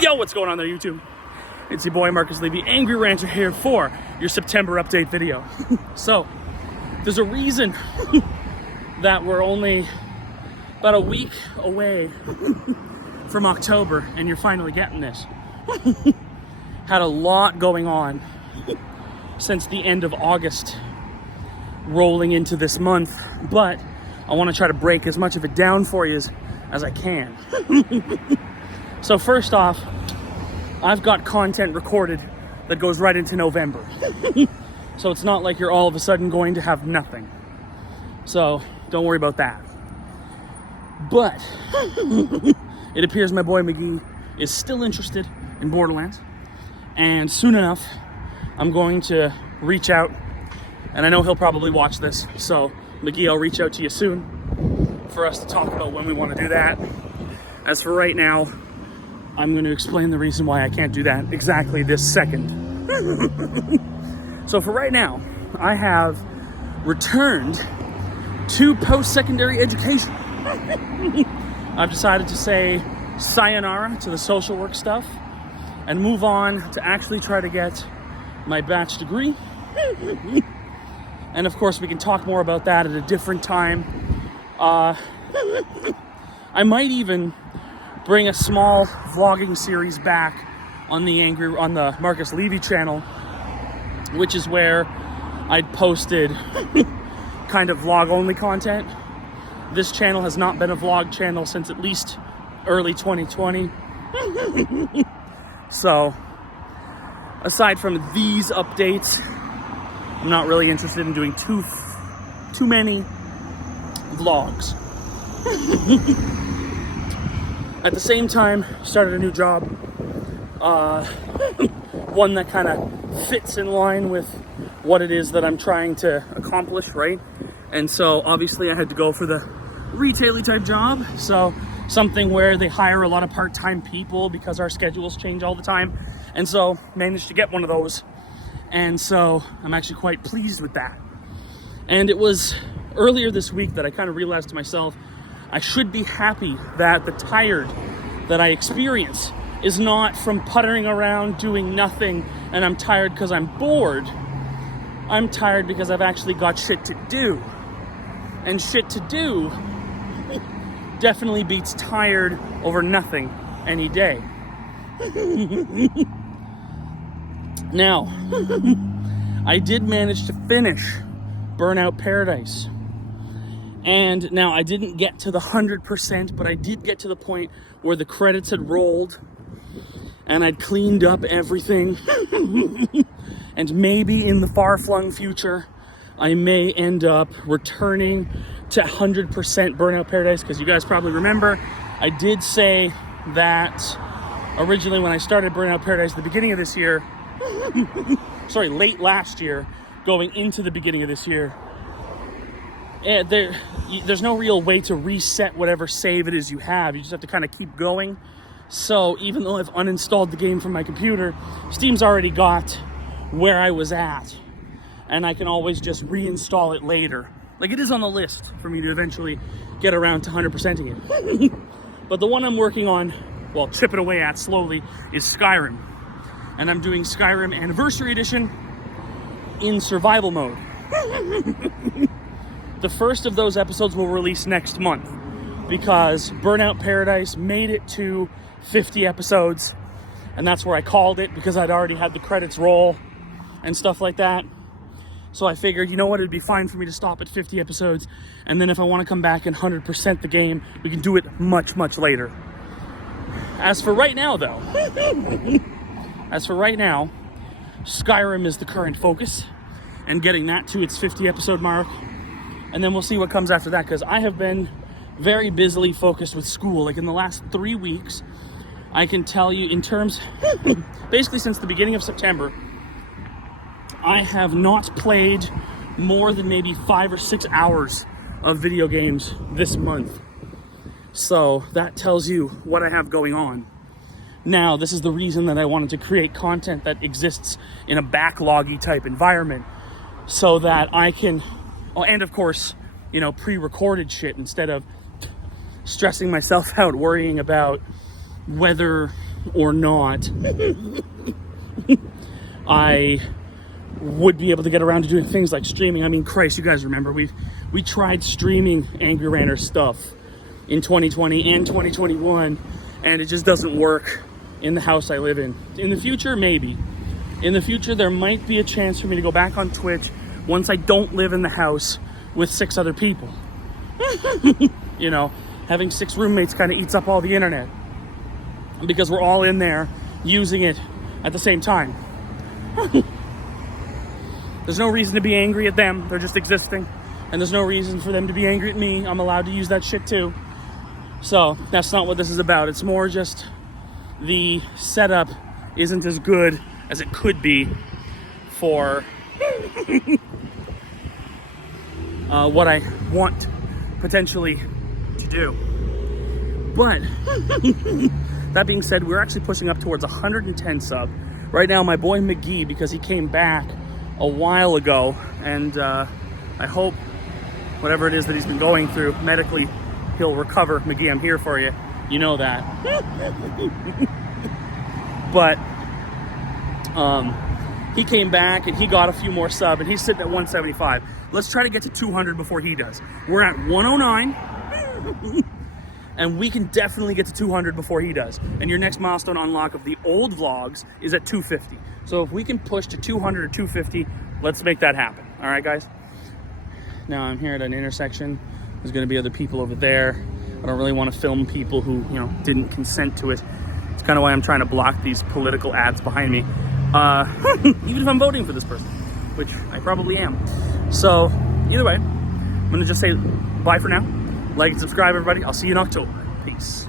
Yo, what's going on there, YouTube? It's your boy Marcus Levy, Angry Ranter, here for your September update video. So, there's a reason that we're only about a week away from October, and you're finally getting this. Had a lot going on since the end of August, rolling into this month, but I want to try to break as much of it down for you as I can. So first off, I've got content recorded that goes right into November. So it's not like you're all of a sudden going to have nothing. So don't worry about that. But it appears my boy McGee is still interested in Borderlands. And soon enough, I'm going to reach out. And I know he'll probably watch this. So McGee, I'll reach out to you soon for us to talk about when we want to do that. As for right now, I'm going to explain the reason why I can't do that exactly this second. So for right now, I have returned to post-secondary education. I've decided to say sayonara to the social work stuff and move on to actually try to get my bachelor's degree. And of course, we can talk more about that at a different time. I might even bring a small vlogging series back on the Marcus Levy channel, which is where I'd posted kind of vlog-only content. This channel has not been a vlog channel since at least early 2020. So, aside from these updates, I'm not really interested in doing too many vlogs. At the same time, started a new job, one that kind of fits in line with what it is that I'm trying to accomplish, right? And so obviously I had to go for the retail-y type job, so something where they hire a lot of part-time people because our schedules change all the time, and so managed to get one of those, and so I'm actually quite pleased with that. And it was earlier this week that I kind of realized to myself, I should be happy that the tired that I experience is not from puttering around doing nothing and I'm tired because I'm bored. I'm tired because I've actually got shit to do. And shit to do definitely beats tired over nothing any day. Now, I did manage to finish Burnout Paradise. And now I didn't get to the 100%, but I did get to the point where the credits had rolled and I'd cleaned up everything. And maybe in the far-flung future, I may end up returning to 100% Burnout Paradise, because you guys probably remember, I did say that originally when I started Burnout Paradise at the beginning of this year, late last year, going into the beginning of this year, there's no real way to reset whatever save it is you have. You just have to kind of keep going. So even though I've uninstalled the game from my computer, Steam's already got where I was at, and I can always just reinstall it later. Like, it is on the list for me to eventually get around to 100%ing it. But the one I'm working on, well, chipping away at slowly, is Skyrim. And I'm doing Skyrim Anniversary Edition in survival mode. The first of those episodes will release next month because Burnout Paradise made it to 50 episodes, and that's where I called it because I'd already had the credits roll and stuff like that. So I figured, you know what, it'd be fine for me to stop at 50 episodes, and then if I want to come back and 100% the game, we can do it much, much later. As for right now, though, Skyrim is the current focus, and getting that to its 50 episode mark. And then we'll see what comes after that, because I have been very busily focused with school. Like, in the last 3 weeks, I can tell you in terms, basically since the beginning of September, I have not played more than maybe 5 or 6 hours of video games this month. So that tells you what I have going on. Now, this is the reason that I wanted to create content that exists in a backloggy type environment, so that I can, oh, and of course, you know, pre-recorded shit instead of stressing myself out worrying about whether or not, I would be able to get around to doing things like streaming. I mean, Christ, you guys remember we tried streaming Angry Ranter stuff in 2020 and 2021, and it just doesn't work in the house I live in. In the future, maybe. In the future, there might be a chance for me to go back on Twitch once I don't live in the house with 6 other people. You know, having 6 roommates kind of eats up all the internet because we're all in there using it at the same time. There's no reason to be angry at them. They're just existing. And there's no reason for them to be angry at me. I'm allowed to use that shit too. So that's not what this is about. It's more just the setup isn't as good as it could be for what I want potentially to do. But that being said, we're actually pushing up towards 110 sub. Right now, my boy McGee, because he came back a while ago, and I hope whatever it is that he's been going through medically, he'll recover. McGee, I'm here for you. You know that. But he came back and he got a few more sub, and he's sitting at 175. Let's try to get to 200 before he does. We're at 109. And we can definitely get to 200 before he does. And your next milestone unlock of the old vlogs is at 250. So if we can push to 200 or 250, let's make that happen. All right, guys? Now I'm here at an intersection. There's going to be other people over there. I don't really want to film people who, you know, didn't consent to it. It's kind of why I'm trying to block these political ads behind me. Even if I'm voting for this person, which I probably am. So either way, I'm going to just say bye for now. Like and subscribe, everybody. I'll see you in October. Peace.